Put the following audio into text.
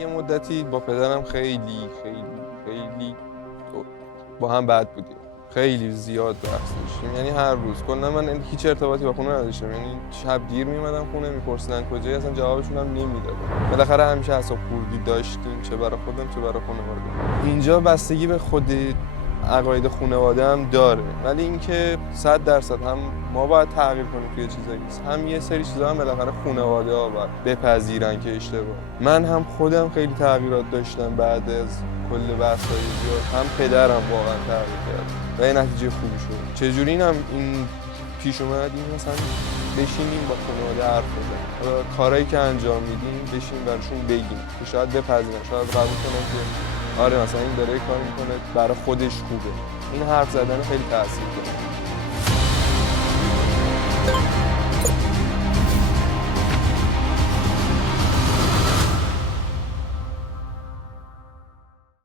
یه مدتی با پدرم خیلی با هم بد بودیم. خیلی زیاد بحث داشتیم، یعنی هر روز. کلا من هیچ ارتباطی با خونه نداشتم، یعنی شب دیر میومدم خونه، میپرسیدن کجایی، اصلا جوابشون هم نمیدادم. بالاخره همیشه اعصاب خوردی داشتیم، چه برای خودم چه برای خانواده. اینجا بستگی به خود عقاید خانواده هم داره، ولی اینکه 100% هم ما باید تغییر کنیم توی چیزایی، هم یه سری چیزا هم بالاخره خانواده ها باید بپذیرن که اشتباه. من هم خودم خیلی تغییرات داشتم بعد از کل بحث‌های زیاد، هم پدرم واقعا تغییر کرد و این نتیجه خوبی شد. چجوری این پیش اومد؟ این مثلا بشینیم با خانواده حرف بزنیم، کارهایی که انجام میدیم بشین براشون بگیم که شاید بپذیرن، شاید قبول کنن که آره مثلا این داره کار میکنه برای خودش خوبه. این حرف زدن خیلی تاثیر داره.